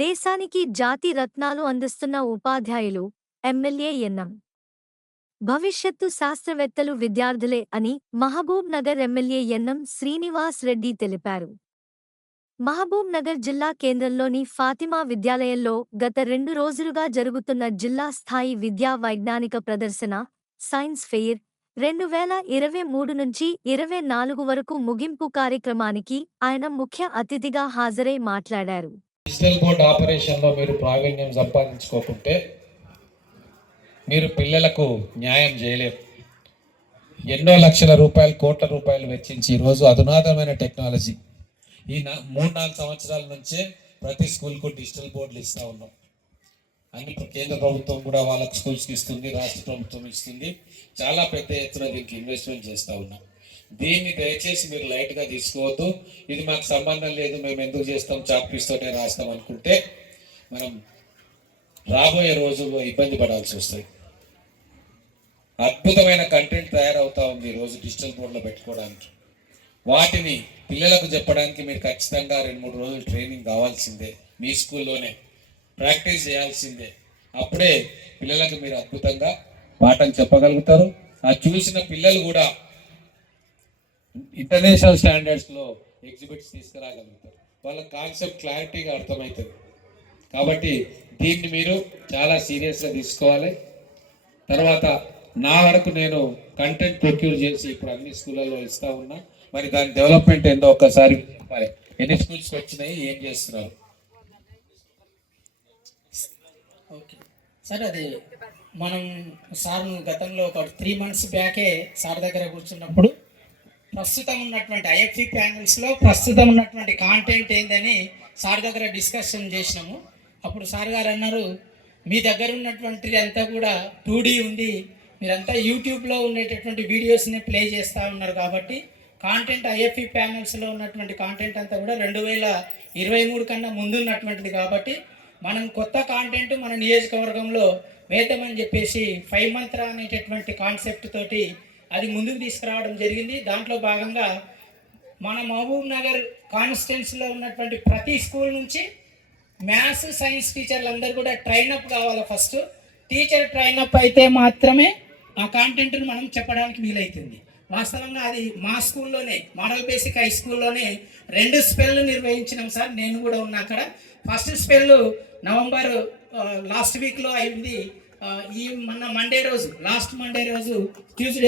దేశానికి జాతి రత్నాలు అందిస్తున్న ఉపాధ్యాయులు ఎమ్మెల్యే ఎన్నం. భవిష్యత్తు శాస్త్రవేత్తలు విద్యార్థులే అని మహబూబ్ నగర్ ఎమ్మెల్యే ఎన్నం శ్రీనివాస్ రెడ్డి తెలిపారు. మహబూబ్ నగర్ జిల్లా కేంద్రంలోని ఫాతిమా విద్యాలయంలో గత రెండు రోజులుగా జరుగుతున్న జిల్లా స్థాయి విద్యా వైజ్ఞానిక ప్రదర్శన సైన్స్ ఫెయిర్ రెండు వేల ఇరవై మూడు నుంచి ఇరవై నాలుగు వరకు ముగింపు కార్యక్రమానికి ఆయన ముఖ్య అతిథిగా హాజరై మాట్లాడారు. డిజిటల్ బోర్డ్ ఆపరేషన్లో మీరు ప్రావీణ్యం సంపాదించుకోకుంటే మీరు పిల్లలకు న్యాయం చేయలేరు. ఎన్నో లక్షల రూపాయలు కోట్ల రూపాయలు వెచ్చించి ఈరోజు అధునాతనమైన టెక్నాలజీ. ఈ నా మూడు నాలుగు సంవత్సరాల నుంచే ప్రతి స్కూల్కు డిజిటల్ బోర్డులు ఇస్తూ ఉన్నాం. అన్ని కేంద్ర ప్రభుత్వం కూడా వాళ్ళకు స్కూల్స్కి ఇస్తుంది రాష్ట్ర ప్రభుత్వం ఇస్తుంది. చాలా పెద్ద ఎత్తున దీనికి ఇన్వెస్ట్మెంట్ చేస్తూ ఉన్నాం. దీన్ని దయచేసి మీరు లైట్గా తీసుకోవద్దు. ఇది మాకు సంబంధం లేదు మేము ఎందుకు చేస్తాం చాక్ పీస్తోనే రాస్తాం అనుకుంటే మనం రాబోయే రోజుల్లో ఇబ్బంది పడాల్సి వస్తుంది. అద్భుతమైన కంటెంట్ తయారవుతా ఉంది రోజు డిజిటల్ బోర్డులో పెట్టుకోవడానికి. వాటిని పిల్లలకు చెప్పడానికి మీరు ఖచ్చితంగా రెండు మూడు రోజులు ట్రైనింగ్ కావాల్సిందే. మీ స్కూల్లోనే ప్రాక్టీస్ చేయాల్సిందే. అప్పుడే పిల్లలకు మీరు అద్భుతంగా పాఠం చెప్పగలుగుతారు. ఆ చూసిన పిల్లలు కూడా ఇంటర్నేషనల్ స్టాండర్డ్స్లో ఎగ్జిబిట్స్ తీసుకురాగలుగుతారు. వాళ్ళ కాన్సెప్ట్ క్లారిటీగా అర్థమవుతుంది. కాబట్టి దీన్ని మీరు చాలా సీరియస్గా తీసుకోవాలి. తర్వాత నా వరకు నేను కంటెంట్ ప్రొక్యూర్ చేసి ఇప్పుడు అన్ని స్కూళ్ళల్లో ఇస్తా ఉన్నా. మరి దాని డెవలప్మెంట్ ఏందో ఒక్కసారి చెప్పాలి ఎన్ని స్కూల్స్ వచ్చినాయి ఏం చేస్తున్నారు? ఓకే. సార్ అది మనం సార్ గతంలో ఒక త్రీ మంత్స్ బ్యాకే సార్ దగ్గర కూర్చున్నప్పుడు ప్రస్తుతం ఉన్నటువంటి ఐఎఫ్ఈ ప్యానల్స్లో ప్రస్తుతం ఉన్నటువంటి కాంటెంట్ ఏందని సార్ దగ్గర డిస్కషన్ చేసినాము. అప్పుడు సార్ గారు అన్నారు మీ దగ్గర ఉన్నటువంటి అంతా కూడా టూ ఉంది. మీరంతా యూట్యూబ్లో ఉండేటటువంటి వీడియోస్ని ప్లే చేస్తూ ఉన్నారు కాబట్టి కాంటెంట్ ఐఎఫ్ఈ ప్యానల్స్లో ఉన్నటువంటి కాంటెంట్ అంతా కూడా రెండు వేల ఇరవై మూడు కన్నా ముందు ఉన్నటువంటిది కాబట్టి మనం కొత్త కాంటెంట్ మన నియోజకవర్గంలో వేద్దామని చెప్పేసి ఫైవ్ మంత్ర అనేటటువంటి కాన్సెప్ట్ తోటి అది ముందుకు తీసుకురావడం జరిగింది. దాంట్లో భాగంగా మన మహబూబ్ నగర్ కాన్స్టిట్యున్సీలో ఉన్నటువంటి ప్రతి స్కూల్ నుంచి మ్యాథ్స్ సైన్స్ టీచర్లు అందరూ కూడా ట్రైన్ అప్ కావాలి ఫస్ట్. టీచర్ ట్రైన్ అప్ అయితే మాత్రమే ఆ కాంటెంట్ను మనం చెప్పడానికి వీలవుతుంది వాస్తవంగా అది మా స్కూల్లోనే మోడల్ బేసిక్ హై స్కూల్లోనే రెండు స్పెల్లు నిర్వహించినాం సార్. నేను కూడా ఉన్నా అక్కడ. ఫస్ట్ స్పెల్లు నవంబర్ లాస్ట్ వీక్లో అయింది. ఈ మొన్న మండే రోజు లాస్ట్ మండే రోజు ట్యూస్డే